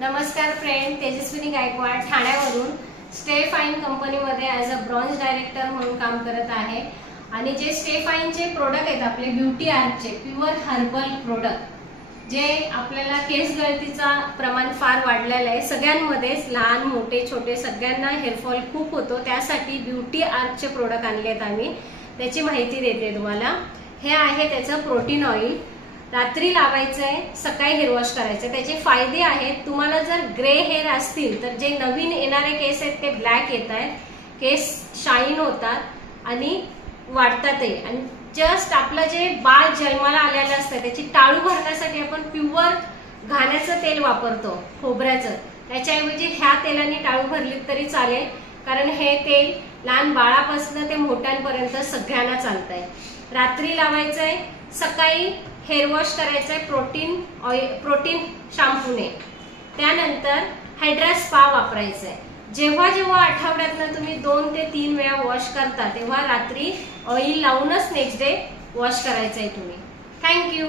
नमस्कार फ्रेंड, तेजस्विनी गायकवाड ठाण्यावरून stay fine कंपनीमध्ये ॲज अ ब्रॉन्झ डायरेक्टर म्हणून काम करत आहे। आणि जे स्टे फाइनचे प्रोडक्ट आहेत आपले ब्युटी आर्टचे प्युअर हर्बल प्रोडक्ट जे आपल्याला केस गळतीचा प्रमाण फार वाढलेला आहे। सगळ्यांमध्येच लहान मोठे छोटे सगळ्यांना हेअरफॉल खूप होतो, त्यासाठी ब्युटी आर्टचे प्रोडक्ट आणलेत आम्ही। त्याची माहिती देते तुम्हाला। हे आहे त्याचं प्रोटीन ऑइल, रात्री लावायचं आहे, सकाळी हेअर वॉश करायचं। त्याचे फायदे आहेत, तुम्हाला जर ग्रे हेअर असतील तर जे नवीन येणारे केस आहेत ते ब्लॅक येत आहेत, केस शाईन होतात आणि वाढतातही। आणि जस्ट आपलं जे बाळ जन्माला आलेलं असतं त्याची टाळू भरण्यासाठी आपण प्युअर घाण्याचं तेल वापरतो, खोबऱ्याचं। त्याच्याऐवजी ह्या तेलाने टाळू भरली तरी चालेल, कारण हे तेल लहान बाळापासून ते मोठ्यांपर्यंत सगळ्यांना चालतंय। रात्री लावायचंय, सकाळी हेअर वॉश करायचंय प्रोटीन शॅम्पूने। त्यानंतर हायड्रा स्पा वापरायचंय। जेव्हा जेव्हा आठवड्यातनं तुम्ही 2 ते 3 वेळा वॉश करता तेव्हा रात्री ऑइल लावूनच नेक्स्ट डे वॉश करायचंय तुम्ही। थँक्यू।